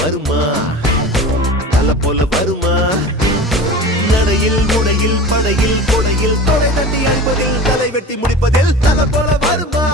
வருமா தல போல வருமா நடையில் உடையில் படையில் கொடையில் தொலை தண்ணி அடிப்பதில் தலை வெட்டி முடிப்பதில் தல போல வருமா